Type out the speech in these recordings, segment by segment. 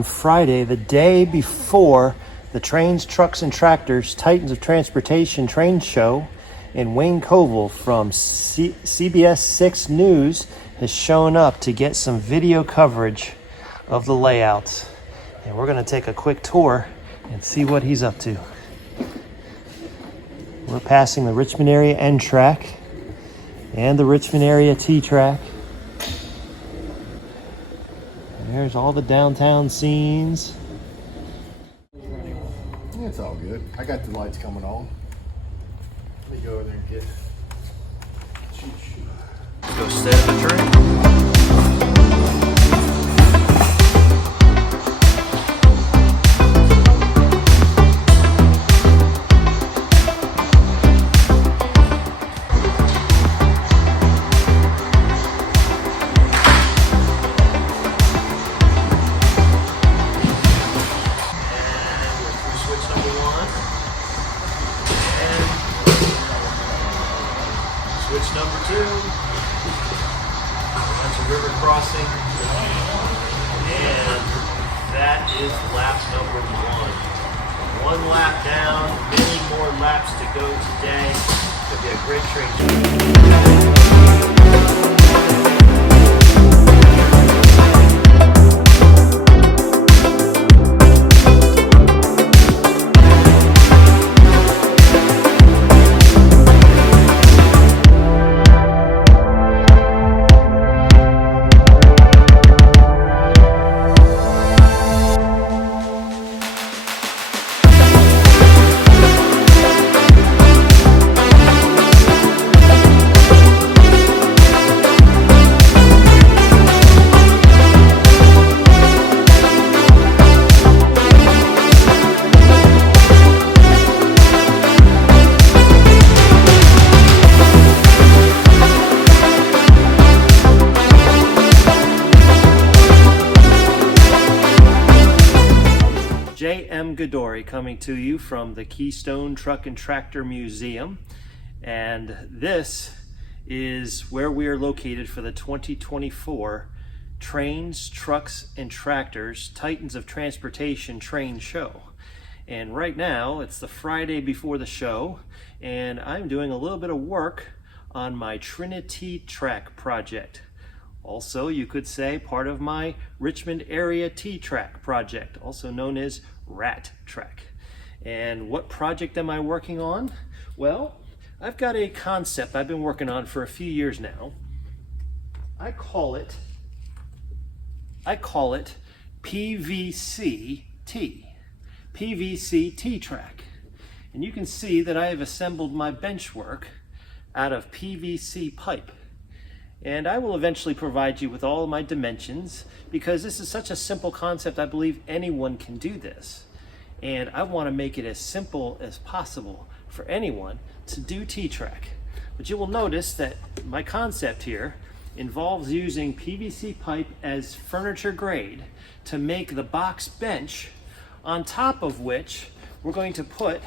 on Friday, the day before the Trains, Trucks, and Tractors Titans of Transportation train show, and Wayne Covil from CBS6 News has shown up to get some video coverage of the layouts. And we're going to take a quick tour and see what he's up to. We're passing the Richmond Area NTRAK and the Richmond Area T-TRAK. There's all the downtown scenes. It's all good. I got the lights coming on. Let me go over there and get cheat sheet. Go set the train. Switch number 2. That's a river crossing. And that is lap number 1. 1 lap down, many more laps to go today. It's going to be a great train. Gadoury coming to you from the Keystone Truck and Tractor Museum, and this is where we are located for the 2024 Trains, Trucks, and Tractors Titans of Transportation train show. And right now it's the Friday before the show, and I'm doing a little bit of work on my TriniT-TRAK project. Also, you could say part of my Richmond Area T-TRAK project, also known as RANTRAK. And what project am I working on? Well, I've got a concept I've been working on for a few years now. I call it PVC-T-TRAK. And you can see that I have assembled my benchwork out of PVC pipe. And I will eventually provide you with all of my dimensions, because this is such a simple concept. I believe anyone can do this. And I want to make it as simple as possible for anyone to do T-TRAK. But you will notice that my concept here involves using PVC pipe as furniture grade to make the box bench, on top of which we're going to put,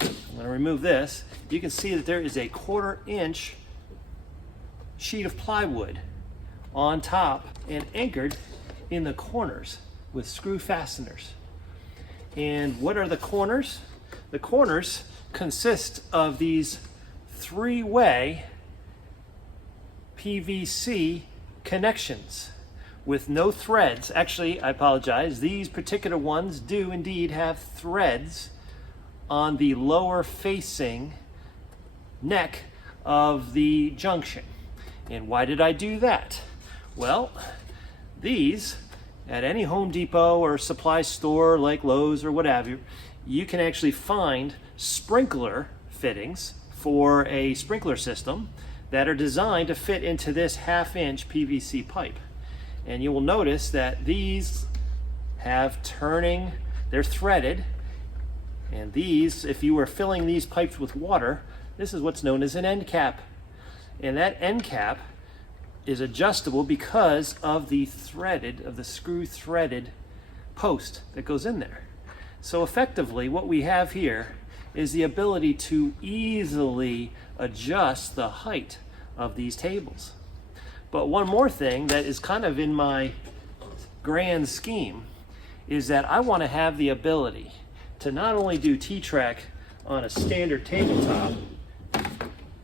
I'm going to remove this. You can see that there is a 1/4 inch sheet of plywood on top and anchored in the corners with screw fasteners. And what are the corners? The corners consist of these 3-way PVC connections with no threads. Actually, I apologize, these particular ones do indeed have threads on the lower facing neck of the junction. And why did I do that? Well, these, at any Home Depot or supply store like Lowe's or whatever, you can actually find sprinkler fittings for a sprinkler system that are designed to fit into this 1/2 inch PVC pipe. And you will notice that these have turning, they're threaded, and these, if you were filling these pipes with water, this is what's known as an end cap. And that end cap is adjustable because of the screw threaded post that goes in there. So effectively what we have here is the ability to easily adjust the height of these tables. But one more thing that is kind of in my grand scheme is that I want to have the ability to not only do T-TRAK on a standard tabletop,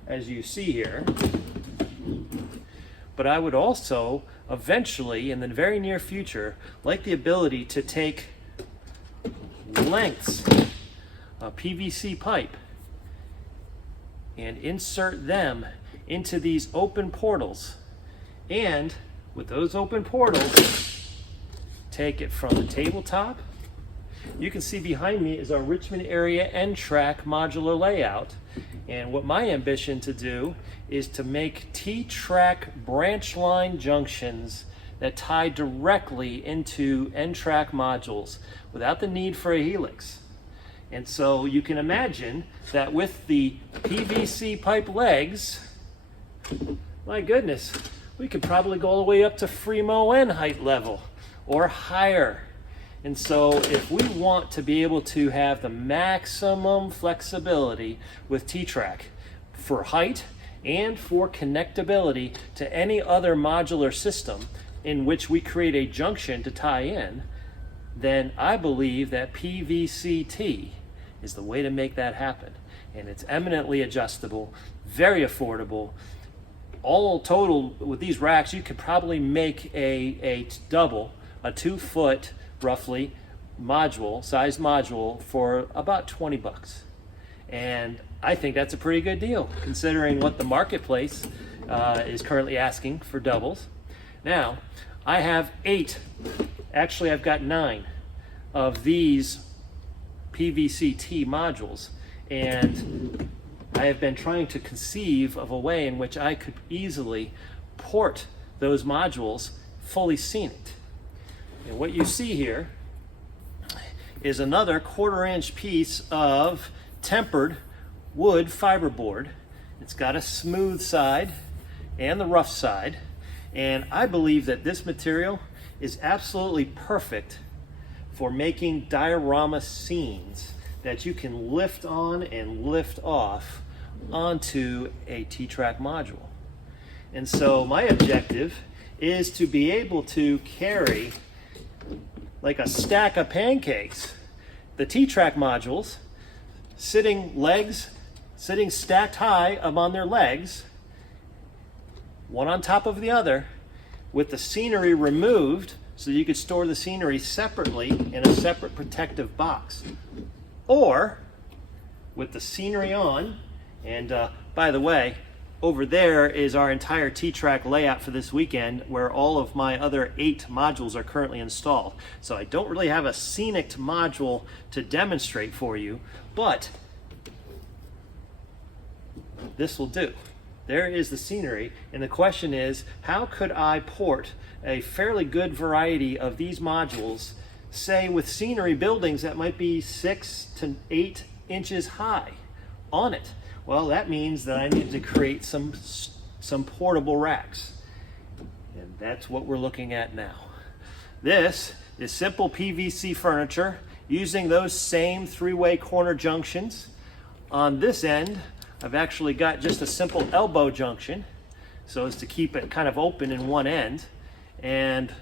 as you see here, but I would also eventually, in the very near future, like the ability to take lengths of PVC pipe and insert them into these open portals, and with those open portals, take it from the tabletop. You can see behind me is our Richmond Area NTRAK modular layout, and what my ambition to do is to make T-TRAK branch line junctions that tie directly into NTRAK modules without the need for a helix. And so you can imagine that with the PVC pipe legs, my goodness, we could probably go all the way up to Fremo N height level or higher. And so if we want to be able to have the maximum flexibility with T-TRAK for height and for connectability to any other modular system in which we create a junction to tie in, then I believe that PVC-T is the way to make that happen. And it's eminently adjustable, very affordable. All total with these racks, you could probably make a double, a 2-foot roughly module, size module for about 20 bucks. And I think that's a pretty good deal considering what the marketplace is currently asking for doubles. Now, I have 8, actually I've got 9 of these PVC-T modules, and I have been trying to conceive of a way in which I could easily port those modules fully scenic. And what you see here is another 1/4-inch piece of tempered wood fiberboard. It's got a smooth side and the rough side, and I believe that this material is absolutely perfect for making diorama scenes that you can lift on and lift off onto a T-TRAK module. And so my objective is to be able to carry like a stack of pancakes, the T-TRAK modules, sitting stacked high on their legs, one on top of the other, with the scenery removed so you could store the scenery separately in a separate protective box. Or with the scenery on, and by the way, over there is our entire T-TRAK layout for this weekend, where all of my other 8 modules are currently installed. So I don't really have a scenic module to demonstrate for you, but this will do. There is the scenery, and the question is, how could I port a fairly good variety of these modules, say with scenery buildings that might be 6 to 8 inches high on it? Well, that means that I need to create some portable racks. And that's what we're looking at now. This is simple PVC furniture using those same 3-way corner junctions. On this end, I've actually got just a simple elbow junction so as to keep it kind of open in one end. And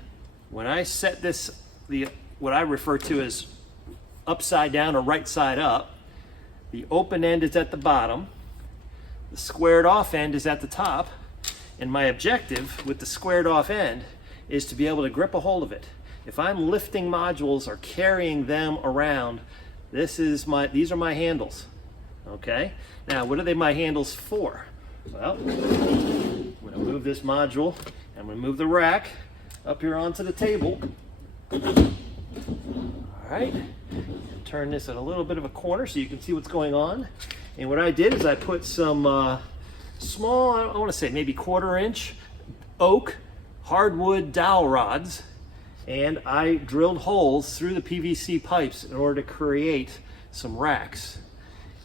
when I set this, what I refer to as upside down or right side up, the open end is at the bottom, the squared off end is at the top, and my objective with the squared off end is to be able to grip a hold of it. If I'm lifting modules or carrying them around, these are my handles. Okay? Now, what are my handles for? Well, I'm going to move this module, I'm going to move the rack up here onto the table. All right. Turn this at a little bit of a corner so you can see what's going on. And what I did is I put some small, I want to say maybe 1/4-inch oak hardwood dowel rods, and I drilled holes through the PVC pipes in order to create some racks.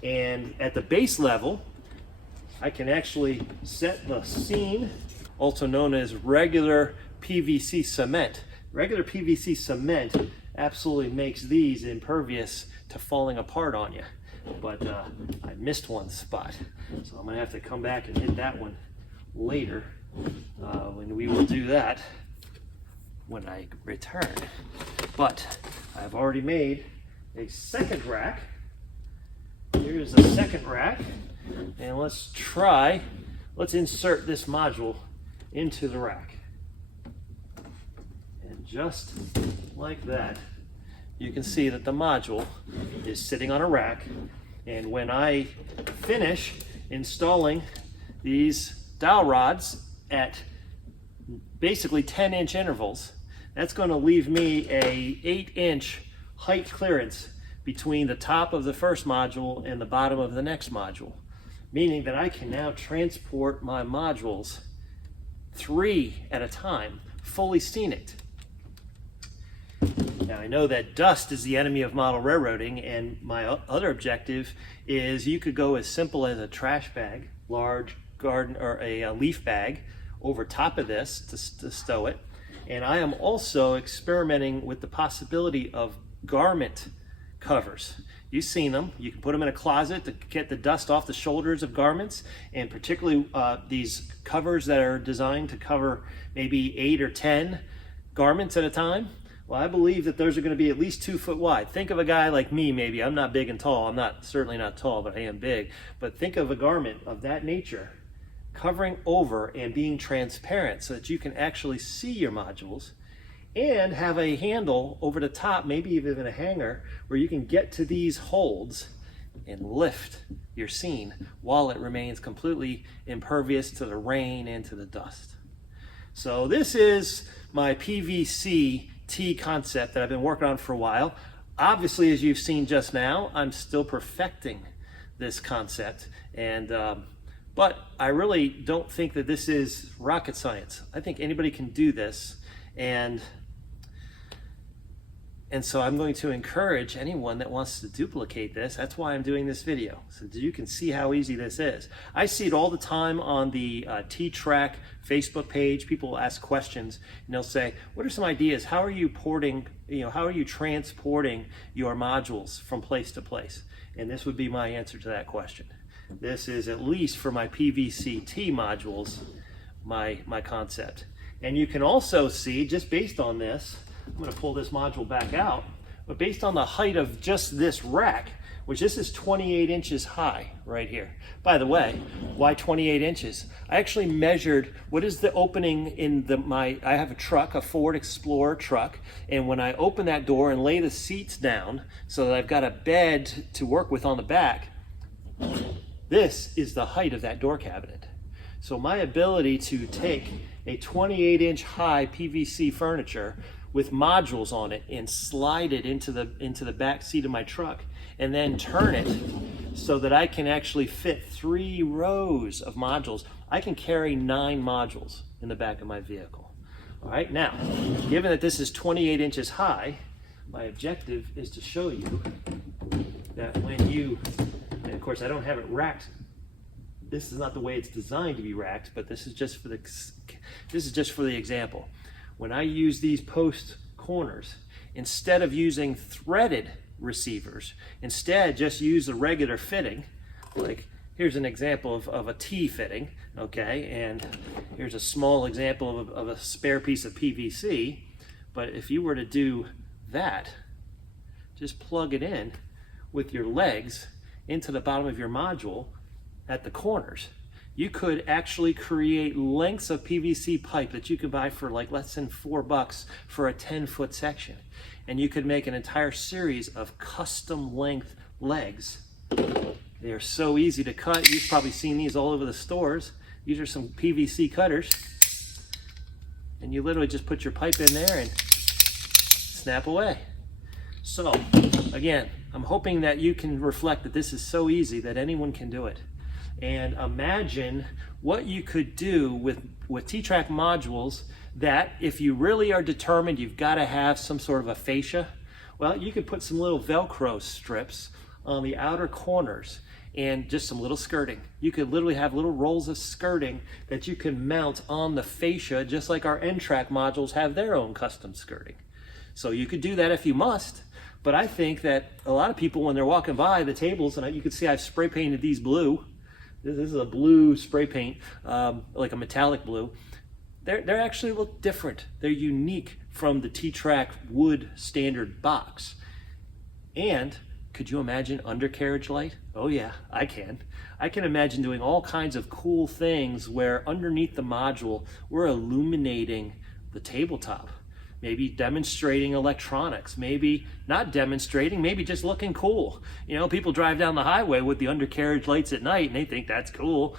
And at the base level, I can actually set the seam, also known as regular PVC cement. Regular PVC cement absolutely makes these impervious to falling apart on you. But I missed one spot, so I'm gonna have to come back and hit that one later when we will do that. when I return. But I've already made a second rack. Here's the second rack, and let's insert this module into the rack. And just like that, you can see that the module is sitting on a rack, and when I finish installing these dowel rods at basically 10-inch intervals, that's going to leave me a 8-inch height clearance between the top of the first module and the bottom of the next module, meaning that I can now transport my modules 3 at a time, fully scenic. Now I know that dust is the enemy of model railroading, and my other objective is you could go as simple as a trash bag, large garden or a leaf bag over top of this to stow it. And I am also experimenting with the possibility of garment covers. You've seen them. You can put them in a closet to get the dust off the shoulders of garments, and particularly these covers that are designed to cover maybe 8 or 10 garments at a time. Well, I believe that those are going to be at least 2 foot wide. Think of a guy like me, maybe. I'm not big and tall. I'm certainly not tall, but I am big. But think of a garment of that nature covering over and being transparent so that you can actually see your modules, and have a handle over the top, maybe even a hanger, where you can get to these holds and lift your scene while it remains completely impervious to the rain and to the dust. So this is my PVC-T concept that I've been working on for a while. Obviously, as you've seen just now, I'm still perfecting this concept, and but I really don't think that this is rocket science. I think anybody can do this, and so I'm going to encourage anyone that wants to duplicate this. That's why I'm doing this video, so that you can see how easy this is. I see it all the time on the T-TRAK Facebook page. People will ask questions, and they'll say, what are some ideas? How are you porting, how are you transporting your modules from place to place? And this would be my answer to that question. This is, at least for my PVC-T modules, my concept. And you can also see, just based on this, I'm going to pull this module back out, but based on the height of just this rack, which this is 28 inches high right here. By the way, why 28 inches? I actually measured what is the opening in I have a truck, a Ford Explorer truck, and when I open that door and lay the seats down so that I've got a bed to work with on the back, this is the height of that door cabinet. So my ability to take a 28-inch high PVC furniture with modules on it and slide it into the back seat of my truck, and then turn it so that I can actually fit 3 rows of modules. I can carry 9 modules in the back of my vehicle. All right, now, given that this is 28 inches high, my objective is to show you that when you, and of course I don't have it racked. This is not the way it's designed to be racked, but this is just for the example. When I use these post corners, instead of using threaded receivers, instead just use a regular fitting. Like here's an example of a T fitting, okay, and here's a small example of a spare piece of PVC. But if you were to do that, just plug it in with your legs into the bottom of your module at the corners. You could actually create lengths of PVC pipe that you could buy for like less than $4 for a 10-foot section. And you could make an entire series of custom length legs. They are so easy to cut. You've probably seen these all over the stores. These are some PVC cutters. And you literally just put your pipe in there and snap away. So again, I'm hoping that you can reflect that this is so easy that anyone can do it. And imagine what you could do with T-TRAK modules that if you really are determined you've got to have some sort of a fascia, well, you could put some little Velcro strips on the outer corners and just some little skirting. You could literally have little rolls of skirting that you can mount on the fascia, just like our NTRaK modules have their own custom skirting. So you could do that if you must, but I think that a lot of people, when they're walking by the tables, and you can see I've spray painted these blue. This is a blue spray paint, like a metallic blue. they actually look different. They're unique from the T-TRAK wood standard box. And could you imagine undercarriage light? Oh yeah, I can. I can imagine doing all kinds of cool things where underneath the module, we're illuminating the tabletop. Maybe demonstrating electronics, maybe not demonstrating, maybe just looking cool. You know, people drive down the highway with the undercarriage lights at night and they think that's cool.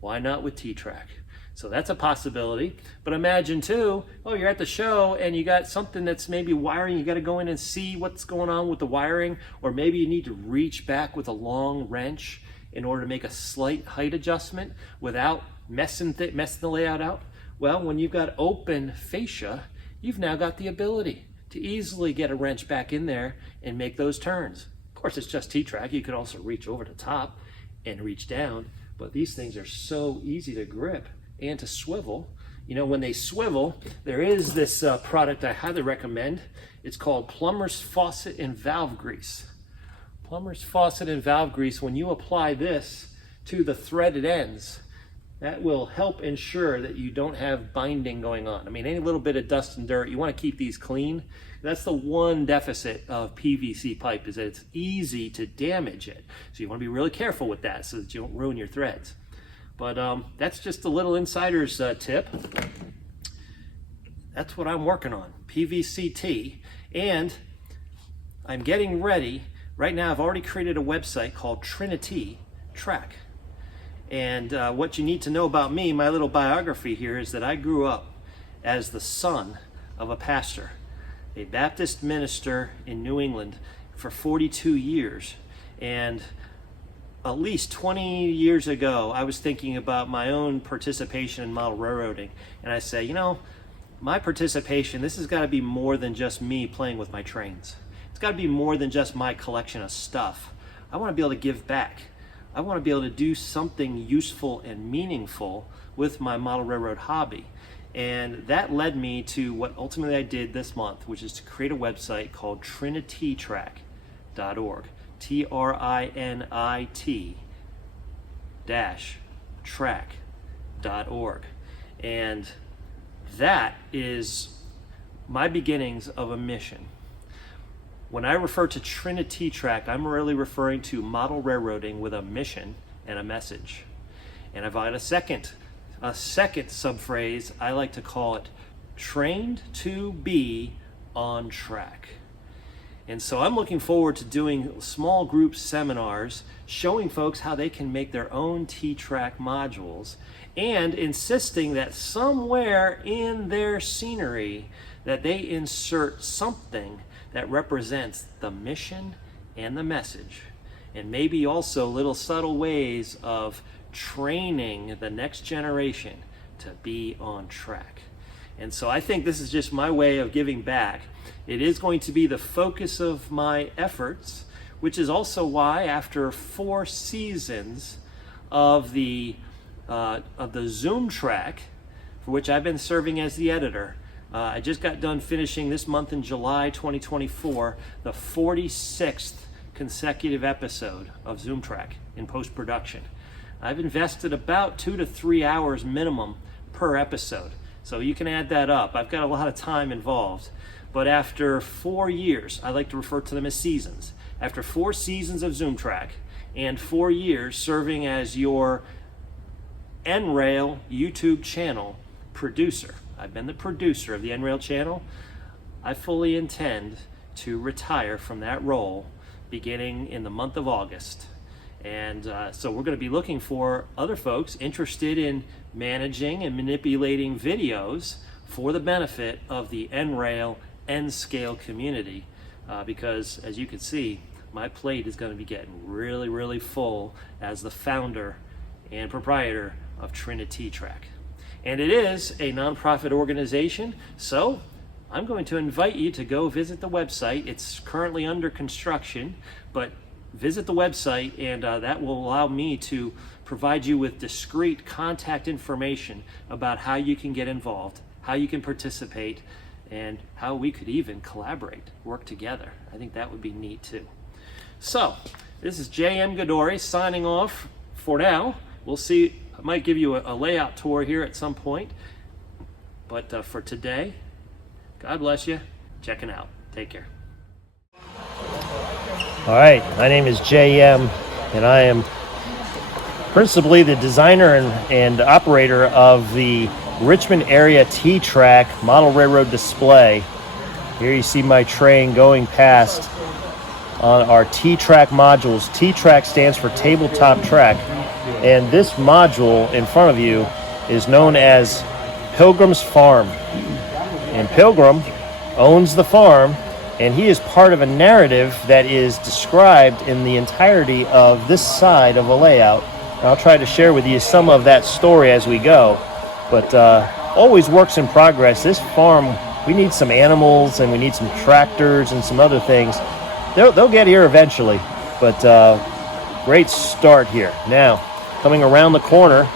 Why not with T-TRAK? So that's a possibility. But imagine too, oh, you're at the show and you got something that's maybe wiring, you got to go in and see what's going on with the wiring, or maybe you need to reach back with a long wrench in order to make a slight height adjustment without messing the layout out. Well, when you've got open fascia, you've now got the ability to easily get a wrench back in there and make those turns. Of course, it's just T-TRAK. You could also reach over the top and reach down, but these things are so easy to grip and to swivel. You know, when they swivel, there is this product I highly recommend. It's called Plumber's Faucet and Valve Grease. Plumber's Faucet and Valve Grease, when you apply this to the threaded ends, that will help ensure that you don't have binding going on. I mean, any little bit of dust and dirt, you want to keep these clean. That's the one deficit of PVC pipe, is that it's easy to damage it. So you want to be really careful with that so that you don't ruin your threads. But that's just a little insider's tip. That's what I'm working on, PVC-T. And I'm getting ready. Right now, I've already created a website called TriniT-TRAK. And what you need to know about me, my little biography here, is that I grew up as the son of a pastor, a Baptist minister in New England for 42 years. And at least 20 years ago, I was thinking about my own participation in model railroading. And I say, you know, my participation, this has got to be more than just me playing with my trains. It's got to be more than just my collection of stuff. I want to be able to give back. I want to be able to do something useful and meaningful with my model railroad hobby. And that led me to what ultimately I did this month, which is to create a website called TriniT-TRAK.org. TRINIT-TRAK.org. And that is my beginnings of a mission. When I refer to TriniT-TRAK, I'm really referring to model railroading with a mission and a message. And I've got a second subphrase. I like to call it trained to be on track. And so I'm looking forward to doing small group seminars showing folks how they can make their own T-TRAK modules, and insisting that somewhere in their scenery that they insert something that represents the mission and the message, and maybe also little subtle ways of training the next generation to be on track. And so I think this is just my way of giving back. It is going to be the focus of my efforts, which is also why after 4 seasons of the ZoomTRAK, for which I've been serving as the editor, I just got done finishing this month in July 2024, the 46th consecutive episode of ZoomTRAK in post-production. I've invested about 2 to 3 hours minimum per episode. So you can add that up. I've got a lot of time involved. But after 4 years, I like to refer to them as seasons. After 4 seasons of ZoomTRAK and 4 years serving as your NRail YouTube channel producer, I've been the producer of the NRail channel, I fully intend to retire from that role beginning in the month of August. And so we're going to be looking for other folks interested in managing and manipulating videos for the benefit of the NRail N-scale community, because as you can see, my plate is going to be getting really, really full as the founder and proprietor of TriniT-TRAK. And it is a nonprofit organization, so I'm going to invite you to go visit the website. It's currently under construction, but visit the website, and that will allow me to provide you with discrete contact information about how you can get involved, how you can participate, and how we could even collaborate, work together. I think that would be neat too. So, this is J.M. Gadoury signing off for now. We'll see, I might give you a layout tour here at some point. But for today, God bless you. Checking out. Take care. All right, my name is JM, and I am principally the designer and operator of the Richmond Area T-TRAK model railroad display. Here you see my train going past on our T-TRAK modules. T-TRAK stands for tabletop track, and this module in front of you is known as Pilgrim's Farm. And Pilgrim owns the farm, and he is part of a narrative that is described in the entirety of this side of a layout. And I'll try to share with you some of that story as we go. But always works in progress. This farm, we need some animals, and we need some tractors and some other things. They'll get here eventually, but great start here. Now, coming around the corner,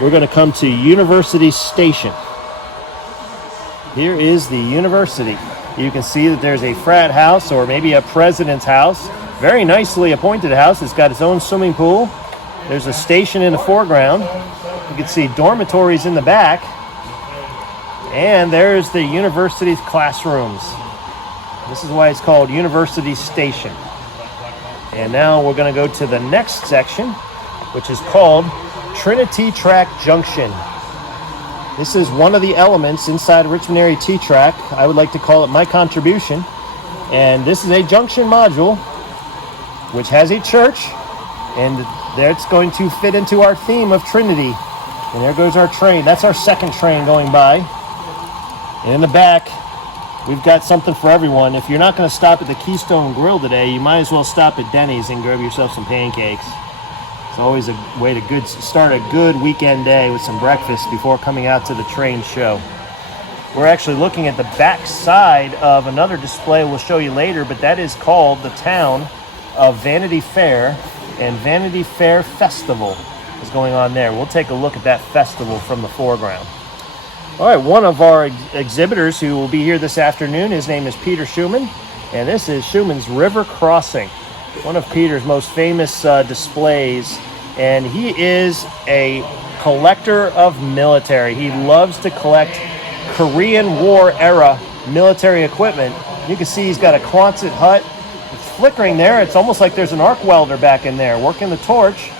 we're going to come to University Station. Here is the university. You can see that there's a frat house or maybe a president's house. Very nicely appointed house. It's got its own swimming pool. There's a station in the foreground. You can see dormitories in the back. And there's the university's classrooms. This is why it's called University Station. And now we're going to go to the next section, which is called TriniT-TRAK Junction. This is one of the elements inside Richmond Area T-TRAK. I would like to call it my contribution. And this is a junction module, which has a church, and that's going to fit into our theme of Trinity. And there goes our train. That's our second train going by. And in the back, we've got something for everyone. If you're not going to stop at the Keystone Grill today, you might as well stop at Denny's and grab yourself some pancakes. It's always a way to start a good weekend day with some breakfast before coming out to the train show. We're actually looking at the back side of another display we'll show you later, but that is called the town of Vanity Fair, and Vanity Fair Festival is going on there. We'll take a look at that festival from the foreground. All right, one of our exhibitors who will be here this afternoon, his name is Peter Schumann, and this is Schumann's River Crossing, one of Peter's most famous displays, and he is a collector of military. He loves to collect Korean War era military equipment. You can see he's got a Quonset hut. It's flickering there. It's almost like there's an arc welder back in there working the torch,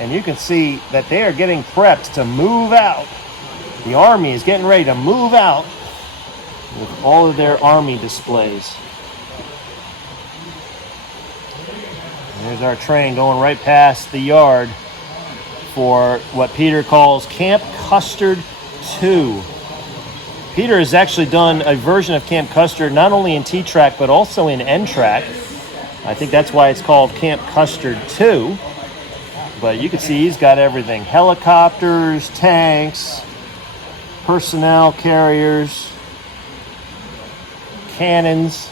and you can see that they are getting prepped to move out. The Army is getting ready to move out with all of their Army displays. There's our train going right past the yard for what Peter calls Camp Custard 2. Peter has actually done a version of Camp Custard not only in T-TRAK but also in NTRAK. I think that's why it's called Camp Custard 2. But you can see he's got everything. Helicopters, tanks, personnel carriers, cannons.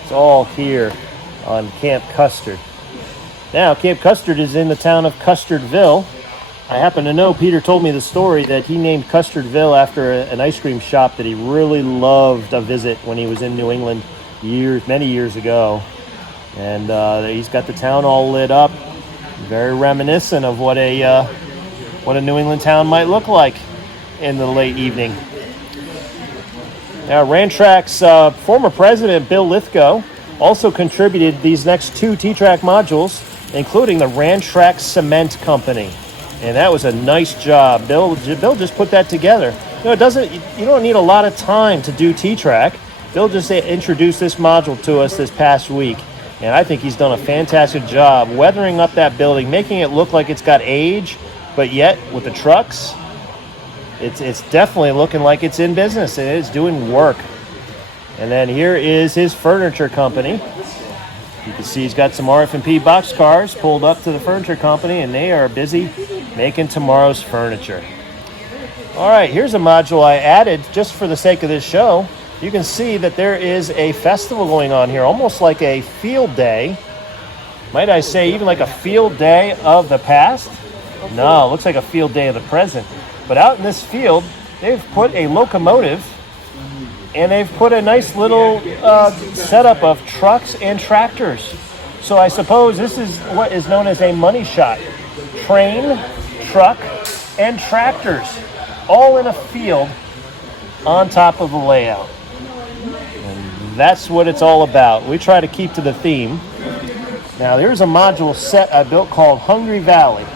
It's all here on Camp Custard. Now, Camp Custard is in the town of Custardville. I happen to know Peter told me the story that he named Custardville after an ice cream shop that he really loved a visit when he was in New England many years ago. And he's got the town all lit up, very reminiscent of what a New England town might look like in the late evening. Now, RANTRAK's former president, Bill Lythgoe, also contributed these next two T-TRAK modules, including the RANTRAK Cement Company. And that was a nice job. Bill just put that together. You don't need a lot of time to do T-TRAK. Bill just introduced this module to us this past week. And I think he's done a fantastic job weathering up that building, making it look like it's got age, but yet with the trucks, it's definitely looking like it's in business and it's doing work. And then here is his furniture company. You can see he's got some RF&P boxcars pulled up to the furniture company, and they are busy making tomorrow's furniture. All right, here's a module I added just for the sake of this show. You can see that there is a festival going on here, almost like a field day. Might I say even like a field day of the past? No, it looks like a field day of the present. But out in this field, they've put a locomotive, and they've put a nice little setup of trucks and tractors. So I suppose this is what is known as a money shot. Train, truck, and tractors all in a field on top of the layout. And that's what it's all about. We try to keep to the theme. Now there's a module set I built called Hungry Valley.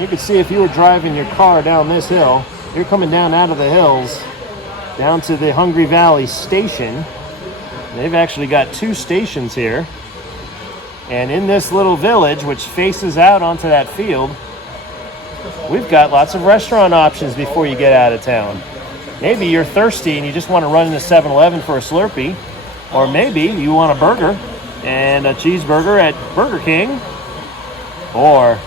You can see if you were driving your car down this hill, you're coming down out of the hills down to the Hungry Valley station. They've actually got 2 stations here. And in this little village, which faces out onto that field, we've got lots of restaurant options before you get out of town. Maybe you're thirsty and you just want to run into 7-Eleven for a Slurpee. Or maybe you want a burger and a cheeseburger at Burger King. Or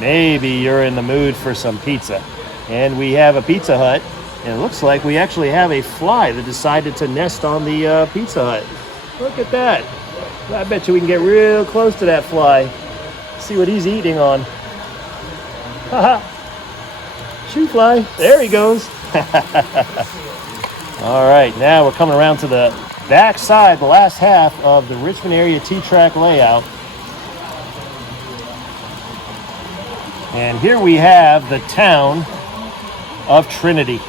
maybe you're in the mood for some pizza. And we have a Pizza Hut. And it looks like we actually have a fly that decided to nest on the Pizza Hut. Look at that. I bet you we can get real close to that fly. See what he's eating on. Haha. Shoe fly. There he goes. All right, now we're coming around to the back side, the last half of the Richmond Area T-TRAK layout. And here we have the town of Trinity.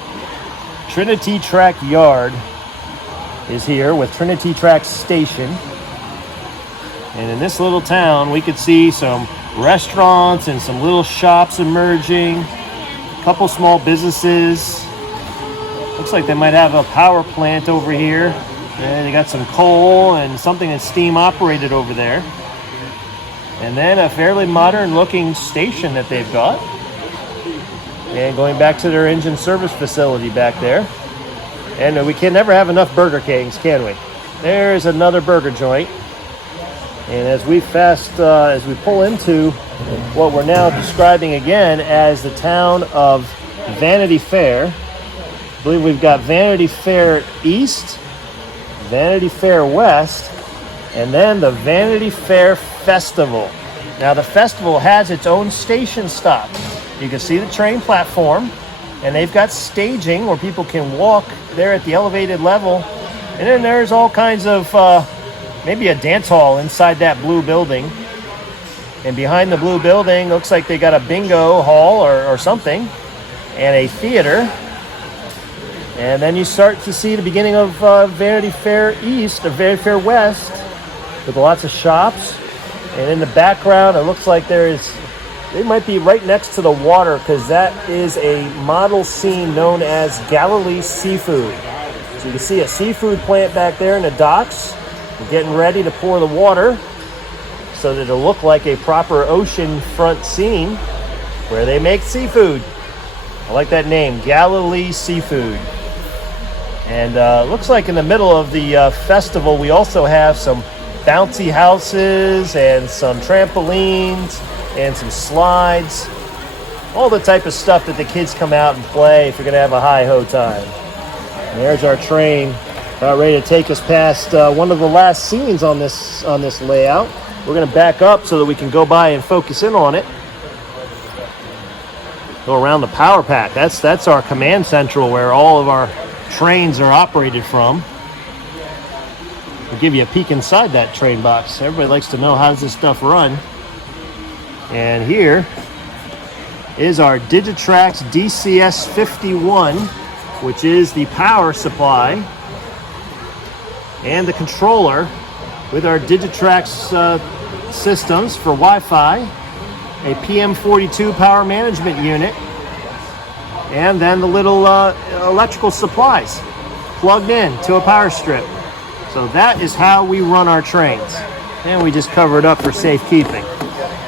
TriniT-TRAK yard is here with TriniT-TRAK station. And in this little town, we could see some restaurants and some little shops emerging, a couple small businesses. Looks like they might have a power plant over here. And they got some coal and something that's steam operated over there. And then a fairly modern looking station that they've got. And going back to their engine service facility back there. And we can never have enough Burger Kings, can we? There's another burger joint. And as we pull into what we're now describing again as the town of Vanity Fair, I believe we've got Vanity Fair East, Vanity Fair West, and then the Vanity Fair Festival. Now the festival has its own station stop. You can see the train platform, and they've got staging where people can walk there at the elevated level. And then there's all kinds of, maybe a dance hall inside that blue building. And behind the blue building, looks like they got a bingo hall or something, and a theater. And then you start to see the beginning of Vanity Fair East, or Vanity Fair West, with lots of shops. And in the background, it looks like they might be right next to the water, because that is a model scene known as Gadoury Seafood. So you can see a seafood plant back there in the docks. We're getting ready to pour the water so that it'll look like a proper ocean front scene where they make seafood. I like that name, Gadoury Seafood. And looks like in the middle of the festival, we also have some bouncy houses and some trampolines and some slides. All the type of stuff that the kids come out and play if you're going to have a hi-ho time. And there's our train about ready to take us past one of the last scenes on this layout. We're going to back up so that we can go by and focus in on it. Go around the power pack. That's our command central where all of our trains are operated from. We'll give you a peek inside that train box. Everybody likes to know how does this stuff run. And here is our DigiTRAK's DCS51, which is the power supply and the controller with our DigiTRAK's systems for Wi-Fi, a PM42 power management unit, and then the little electrical supplies plugged in to a power strip. So that is how we run our trains. And we just cover it up for safekeeping.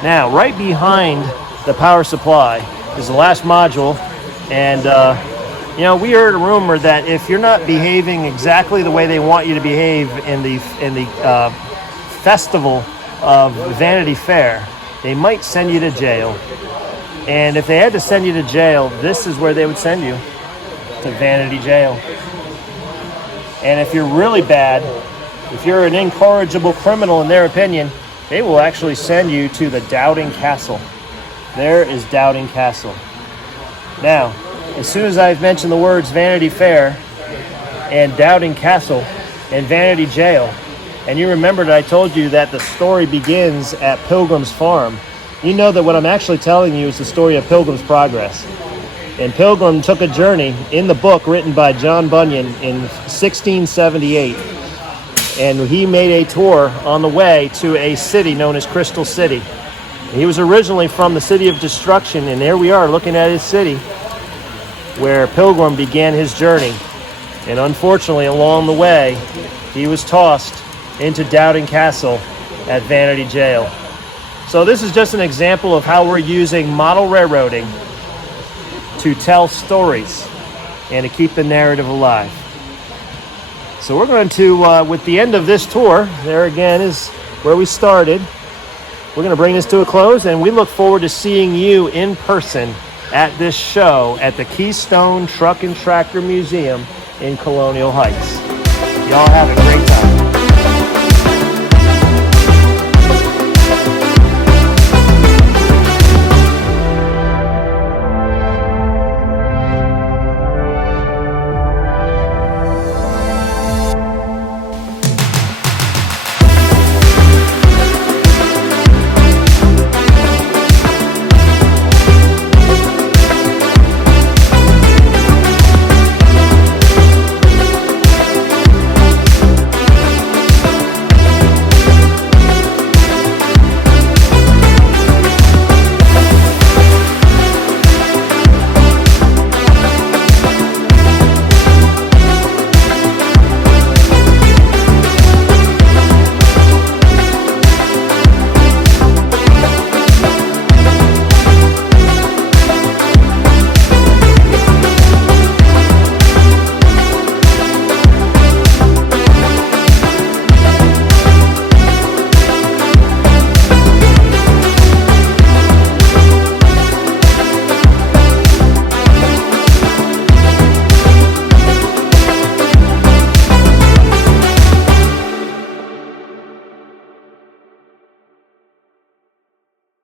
Now, right behind the power supply is the last module. And, we heard a rumor that if you're not behaving exactly the way they want you to behave in the festival of Vanity Fair, they might send you to jail. And if they had to send you to jail, this is where they would send you, to Vanity Jail. And if you're really bad, if you're an incorrigible criminal in their opinion, they will actually send you to the Doubting Castle. There is Doubting Castle. Now, as soon as I've mentioned the words Vanity Fair and Doubting Castle and Vanity Jail, and you remember that I told you that the story begins at Pilgrim's farm, you know that what I'm actually telling you is the story of Pilgrim's Progress. And Pilgrim took a journey in the book written by John Bunyan in 1678. And he made a tour on the way to a city known as Crystal City. He was originally from the city of Destruction, and there we are looking at his city where Pilgrim began his journey. And unfortunately, along the way, he was tossed into Doubting Castle at Vanity Jail. So this is just an example of how we're using model railroading to tell stories and to keep the narrative alive. So we're going to, with the end of this tour, there again is where we started. We're going to bring this to a close, and we look forward to seeing you in person at this show at the Keystone Truck and Tractor Museum in Colonial Heights. Y'all have a great time.